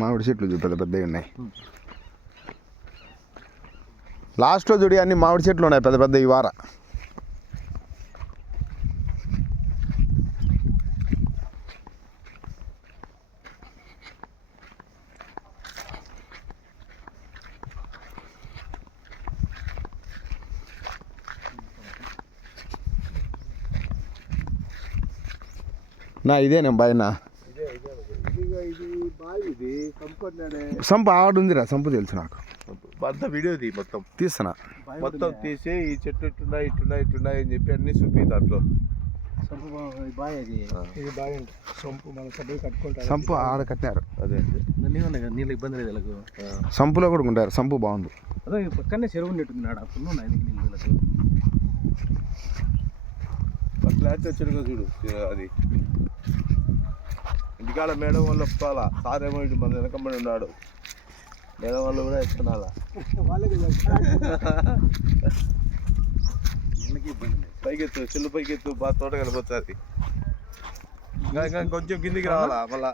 మామిడి చెట్లు పెద్ద పెద్దవి ఉన్నాయి. లాస్ట్లో చూడి అన్ని మామిడి చెట్లు ఉన్నాయి పెద్ద పెద్ద. ఈ వార నా ఇదేనా బాయ్నా సంపు ఆవిడ ఉందిరా. సంపు తెలుసు నాకు. అంతా వీడియో మొత్తం తీస్తున్నా. మొత్తం తీసి ఈ చెట్లు ఇట్టున్నాయి ఇట్టున్నాయి ఇట్టున్నాయి అని చెప్పి అన్ని చూపి దాంట్లో సంపు ఆడ కట్టినారు. అదే నీళ్ళ ఇబ్బంది లేదు వీళ్ళకు. సంపులో కూడా ఉంటారు. సంపు బాగుంది. అదే పక్కనే చెరువు ఉన్నట్టుంది. నాడు అప్పుడు ఉన్నాయి నీళ్ళకు. క్లాస్ వచ్చాడుగా చూడు. అది ఇంటికాడ మేడం వల్ల ఒప్పుకోవాలా. సారేమో ఇటు మన వెనకమ్మడి ఉన్నాడు. మేడం వాళ్ళు కూడా ఎత్తున్నాలా. పైకెత్తు చెల్లు పైకెత్తు బాగా తోట కనిపోతుంది. ఇంకా కొంచెం కిందికి రావాలా మళ్ళా.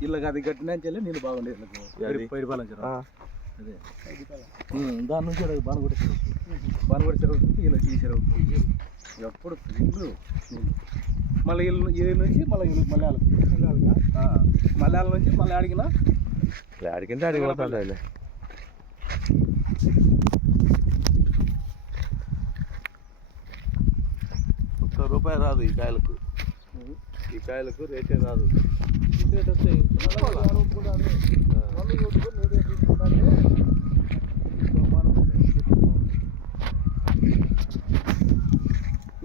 వీళ్ళకి అది కట్టినా నీళ్ళు బాగుండేది. అదే దాని నుంచి బాణగొట్ట చెరువు. బాణగొట్ట చెరువు వీళ్ళకి ఈ చెరువు ఎప్పుడు నీళ్ళు. మళ్ళీ వీళ్ళు నుంచి మళ్ళీ వీళ్ళకి మలయాళం నుంచి మళ్ళీ అడిగినా అడిగింటే అడిగిపోతాడు. ₹1 రాదు ఈ కాయలకు. ఈ కాయలకు రేటే రాదు. రేట్ వస్తాయి.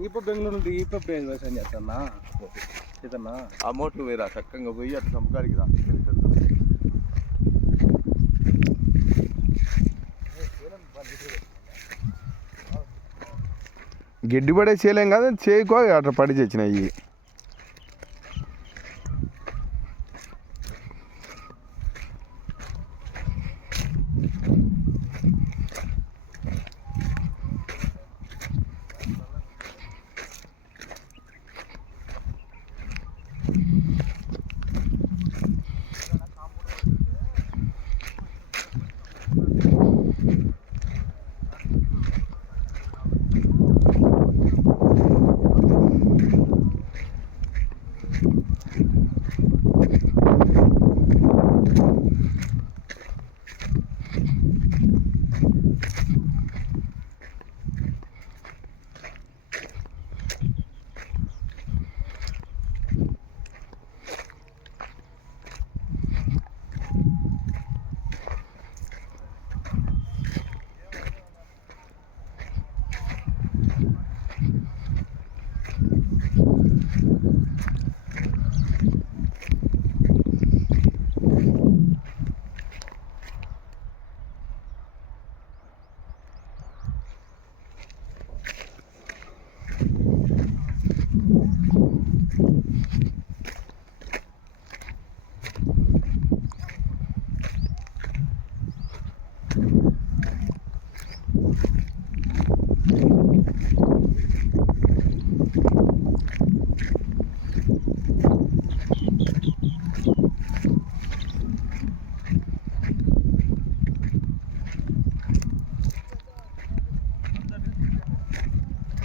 ఇప్పుడు బెంగళూరు నుండి ఇప్పుడు వ్యవసాయం చేస్తానా చేతన్నా. ఆ మోట్లు వేరా చక్కగా పోయి అటు సంపకాడికి రా. గడ్డి పడే చేయలేం కదా. చేయకో అట్లా పడి తెచ్చినాయి.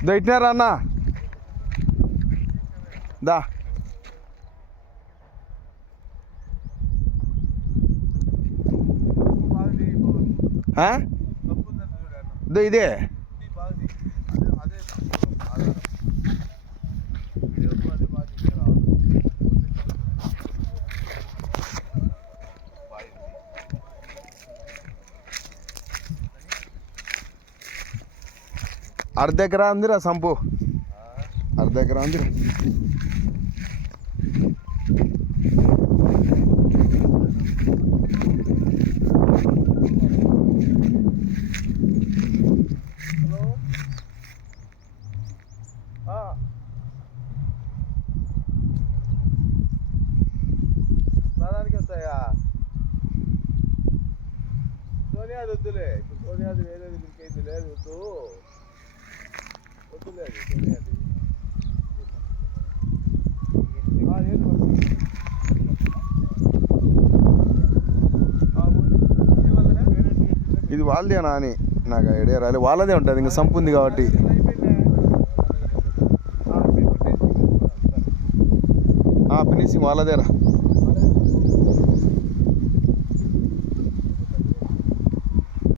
దట్టినారా అన్న దా. ఇదే అర్ధ ఎకరా ఉందిరా సంపు. అర్ధ ఎకరా ఉందిరా. స్నానానికి వస్తాయా? సోనియా సోనియాది వద్దులే, ఇప్పుడు సోనియాది వేరేది ఇంకేంది లేదు, వద్దు వద్దులేదు సోనియాది. ఇది వాళ్ళదేనా అని నాకు ఐడియా రాలే. వాళ్ళదే ఉంటుంది ఇంకా సంపు ఉంది కాబట్టి. ఫినిషింగ్ వాళ్ళదేరా.